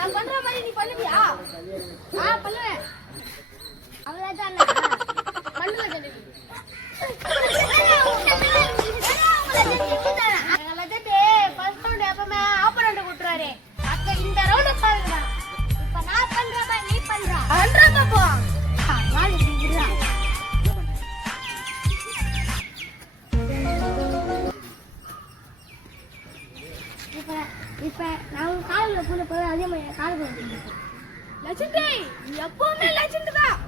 நான் பண்ற மாதிரி நீ பண்ணுவியா? பண்ணுவேன். அவ்வளவுதான் பண்ணுவ ஜெனி. ஃபர்ஸ்ட் ரவுண்ட் எப்பவுமே ஆப்போனன்ட் கூட்டுறாரு. அக்க இந்த ரவுண்ட் பாருங்க. இப்ப நான் பண்ற மாதிரி நீ பண்ற. பண்றங்க போ. நாலு விடுறா. இப்ப நான் காலில் போன போது அதே மாதிரி காலில் லட்சுமி எப்பவுமே லட்சுமி தான்.